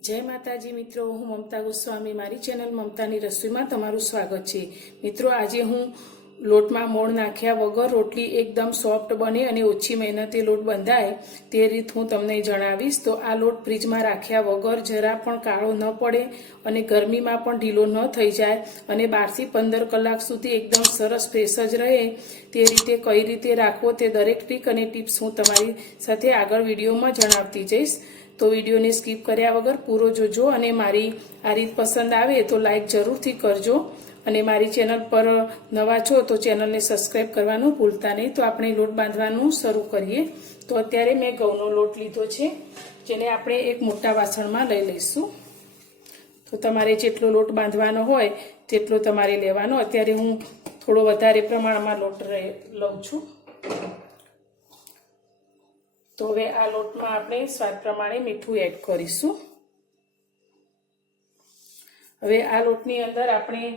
जय माताजी मित्रों, हूँ ममता गोस्वामी। मारी चेनल ममतानी रसोई में तमारुं स्वागत है। मित्रों, आज हूँ लोट में मोण नाख्या वगर रोटली एकदम सॉफ्ट बने और ओછી मेहनते लोट बंधाय ते रीत हूँ तमने जणावीश। तो आ लोट फ्रीज में राख्या वगर जरा पण काळो न पड़े और गर्मी में पण ढीलो न थई जाय और 12 થી 15 कलाक सुधी एकदम सरस फ्रेश ज रहे ते रीते कई रीते राखवो ते दरेक ट्रीक और टिप्स हूँ तमारी साथे आगळ विडियो में जणावती जईश। तो विडियो ने स्कीप कर्या वगर पूरो जोजो और मारी आ रीत पसंद आवे तो लाइक जरूर थी करजो और मारी चेनल पर नवा छो तो चेनल ने सब्सक्राइब करवानुं भूलता नहीं। तो आपणे लोट बांधवानुं शरू करीए। तो अत्यारे मैं घऊनो लोट लीधो छे, जेने आपणे एक मोटा वासण में लई लईशुं। तो तमारे जेटलो लोट बांधवानो होय तेटलो तमारे लेवानो। अत्यारे हूँ थोड़ो वधारे प्रमाणमां लोट लઉં છું। तो हवे आ लोट में आपणे स्वाद प्रमाणे मीठुं एड करीशुं। हवे आ लोटनी अंदर आपणे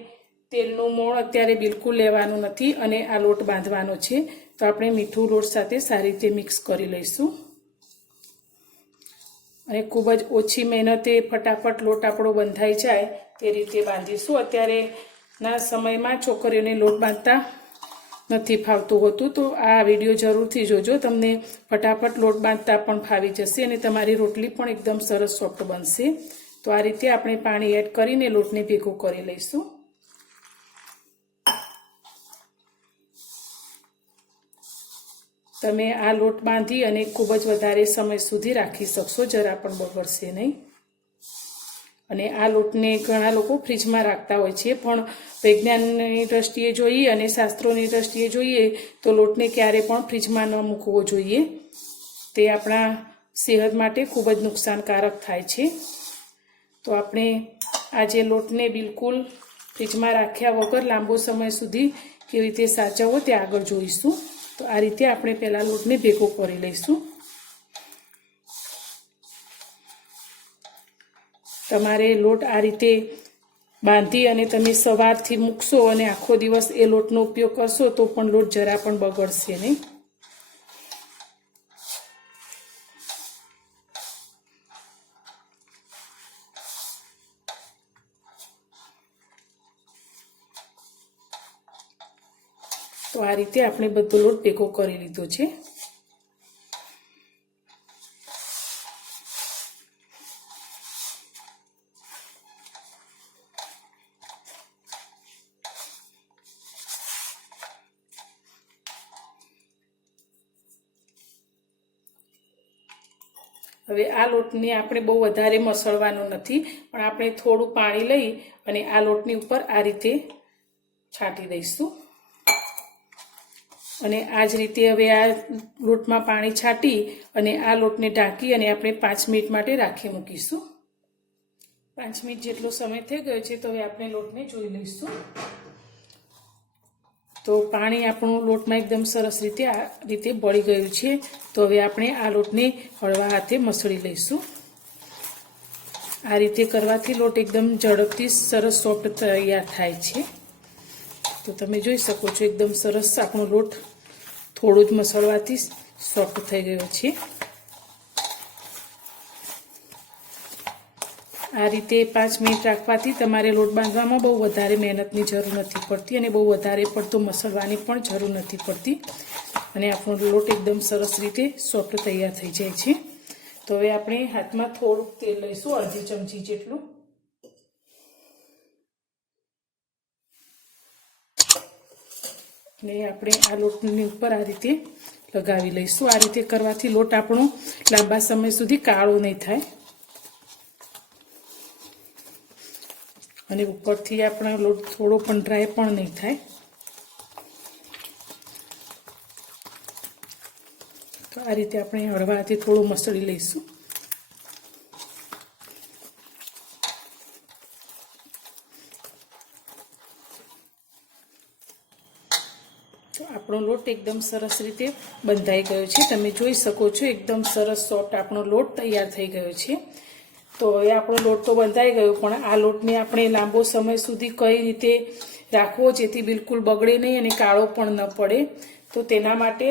तेलनुं मोण अत्यारे बिलकुल लेवानुं नथी अने आ लोट बांधवानो छे। तो आपणे मीठुं लोट साथे सारी रीते मिक्स करी लईशुं अने खूब ज ओછી मेहनते फटाफट लोट आपणो बंधाई जाय ते रीते बांधीशुं। अत्यारे ना समयमां छोकरीओने लोट बांधता નથી ફાવતું હોતું। तो आ विडियो जरूरथी जोजो, तमने फटाफट लोट बांधता पण फावी जशे अने तमारी रोटली पण एकदम सरस सॉफ्ट बनशे। तो आ रीते आपणे पाणी एड करीने लोटने भेगो करी लईशुं। तमे आ लोट बांधी अने खूब ज वधारे समय सुधी राखी शकशो, जरा पण बगड़शे नहीं। અને આ લોટને ઘણા લોકો ફ્રીજમાં રાખતા હોય છે, પણ વિજ્ઞાનની દ્રષ્ટિએ જોઈએ અને શાસ્ત્રોની દ્રષ્ટિએ જોઈએ તો લોટને ક્યારે પણ ફ્રીજમાં ન મૂકવો જોઈએ। તે આપણા સેહત માટે ખૂબ જ નુકસાનકારક થાય છે। તો આપણે આજે લોટને બિલકુલ ફ્રીજમાં રાખ્યા વગર લાંબો સમય સુધી કેવી રીતે સાચવવો તે આગળ જોઈશું। તો આ રીતે આપણે પહેલાં લોટને ભેગો કરી લઈશું। तमारे लोट आ रीते बांधी अने तमे सवारथी मूकशो अने आखो दिवस ए लोटनो उपयोग करशो तो पण लोट जरा पण बगड़शे नहीं। तो आ रीते आपणे बधो लोट भेगो करी लीधो छे। हवे आ लोटने आपणे बहु वधारे मसळवानो नथी, पण आपणे थोड़ुं पाणी लई अने आ लोटनी उपर आ रीते छांटी दईशुं अने आ ज रीते हवे आ लोटमां पाणी छांटी अने आ लोटने ढांकी अने आपणे 5 मिनिट माटे राखी मूकीशुं। 5 मिनिट जेटलो समय थई गयो छे तो हवे आपणे लोटने जोई लईशुं। तो पाणी आपणो लोट में एकदम सरस रीते आ रीते बળી गयुं छे। तो हवे आपणे आ लोटने हळवा हाथे मसળી लईशुं। आ रीते करवाथी लोट एकदम झड़पथी सरस सॉफ्ट तैयार थाय छे। तो तमे जोई शको छो एकदम सरस आपणो लोट थोड़ो ज मसळवाथी सॉफ्ट थई गयो छे। आ रीते 5 मिनिट राखवाथी तमारे लोट बांधवामां बहु वधारे मेहनतनी जरूर नथी पड़ती अने बहु वधारे पड़तो मसळवानी पण जरूर नथी पड़ती अने आपणो लोट एकदम सरस रीते सॉफ्ट तैयार थई जाय छे। तो हवे आपणे हाथमां थोड़ुं तेल लईशुं, अर्धी चमची जेटલું ने आपणे आ लोटनी उपर आ रीते लगावी लईशुं। आ रीते करवाथी लोट आपणो लांबा समय सुधी काळो नहीं थाय અને ઉપરથી આપણો લોટ થોડો પણ ડ્રાય પણ નહીં થાય। તો આ રીતે આપણે હળવા હાથે થોડું મસળી લઈશું। તો આપણો લોટ એકદમ સરસ રીતે બંધાઈ ગયો છે। તમે જોઈ શકો છો એકદમ સરસ સોફ્ટ આપણો લોટ તૈયાર થઈ ગયો છે। तो हवे आपणो लोट तो बंधाई गयो, पण आ लोटने आपणे लांबो समय सुधी कई रीते राखवो जेथी बिलकुल बगड़े नहीं अने काळो पण न पड़े। तो तेना माटे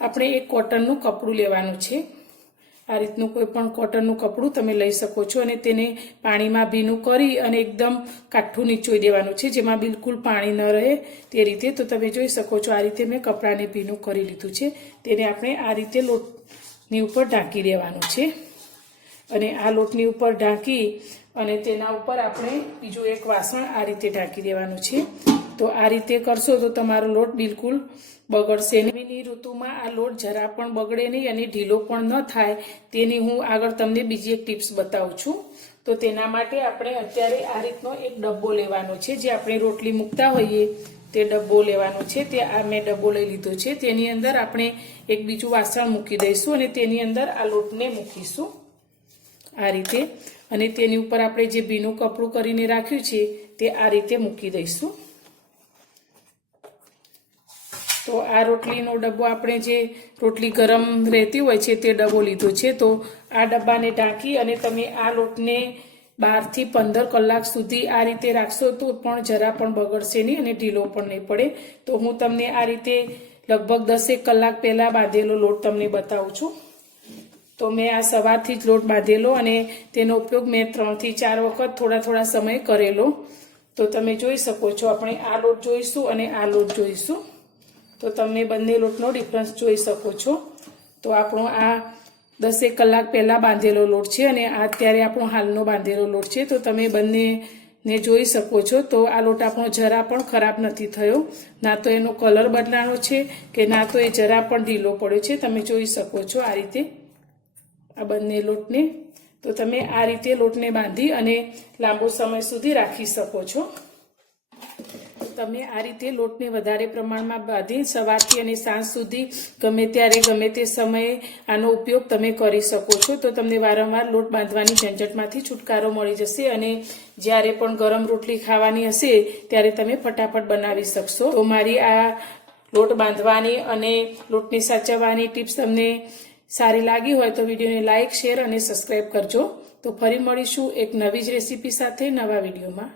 आपणे एक कॉटननुं कपडुं लेवानुं छे આ રીતનું કોઈ પણ કોટનનું કપડું તમે લઈ શકો છો અને તેને પાણીમાં ભીનું કરી અને એકદમ કાઠું નીચોઈ દેવાનું છે, જેમાં બિલકુલ પાણી ન રહે તે રીતે. તો તમે જોઈ શકો છો આ રીતે મેં કપડાને ભીનું કરી લીધું છે. તેને આપણે આ રીતે લોટની ઉપર ઢાંકી દેવાનું છે અને આ લોટની ઉપર ઢાંકી અને તેના ઉપર આપણે બીજું એક વાસણ આ રીતે ઢાંકી દેવાનું છે. તો આ રીતે કરશો તો તમારો લોટ બિલકુલ બગડશે નહીં. ગરમીની ઋતુમાં આ લોટ જરા પણ બગડે નહીં અને ઢીલો પણ ન થાય તેની હું આગળ તમને બીજી એક ટિપ્સ બતાવું છું. તો તેના માટે આપણે અત્યારે આ રીતનો એક ડબ્બો લેવાનો છે, જે આપણે રોટલી મૂકતા હોઈએ તે ડબ્બો લેવાનો છે. તે આ મેં ડબ્બો લઈ લીધો છે. તેની અંદર આપણે એક બીજું વાસણ મૂકી દઈશું અને તેની અંદર આ લોટને મૂકીશું આ રીતે, અને તેની ઉપર આપણે જે ભીનું કપડું કરીને રાખ્યું છે તે આ રીતે મૂકી દઈશું. તો આ રોટલીનો ડબ્બો આપણે જે રોટલી ગરમ રહેતી હોય છે તે ડબ્બો લીધો છે. તો આ ડબ્બાને ઢાંકી અને તમે આ લોટને 12 થી 15 કલાક સુધી આ રીતે રાખશો તો પણ જરા પણ બગડશે નહીં અને ઢીલો પણ નહીં પડે. તો હું તમને આ રીતે લગભગ 10 કલાક પહેલાં બાંધેલો લોટ તમને બતાવું છું. તો મેં આ સવારથી જ લોટ બાંધેલો અને તેનો ઉપયોગ મેં 3 થી 4 વખત થોડા સમય કરેલો. તો તમે જોઈ શકો છો, આપણે આ લોટ જોઈશું અને આ લોટ જોઈશું. તો તમે બંને લોટનો ડિફરન્સ જોઈ શકો છો. તો આપણો આ 10 કલાક પહેલાં બાંધેલો લોટ છે અને અત્યારે આપણો હાલનો બાંધેલો લોટ છે. તો તમે બંનેને જોઈ શકો છો. તો આ લોટ આપણો જરા પણ ખરાબ નથી થયો, ના તો એનો કલર બદલાનો છે કે ના તો એ જરા પણ ઢીલો પડ્યો છે. તમે જોઈ શકો છો આ રીતે આ બંને લોટને. તો તમે આ રીતે લોટને બાંધી અને લાંબો સમય સુધી રાખી શકો છો. તમે આ રીતે લોટને વધારે પ્રમાણમાં બાંધી સવારથી અને સાંજ સુધી ગમે ત્યારે ગમે તે સમયે આનો ઉપયોગ તમે કરી શકો છો. તો તમને વારંવાર લોટ બાંધવાની ઝંઝટમાંથી છુટકારો મળી જશે અને જ્યારે પણ ગરમ રોટલી ખાવાની હશે ત્યારે તમે ફટાફટ બનાવી શકશો. તો મારી આ લોટ બાંધવાની અને લોટને સાચવવાની ટિપ્સ તમને સારી લાગી હોય તો વિડીયોને લાઇક, શેર અને સબસ્ક્રાઈબ કરજો. તો ફરી મળીશું એક નવી જ રેસીપી સાથે નવા વિડીયોમાં.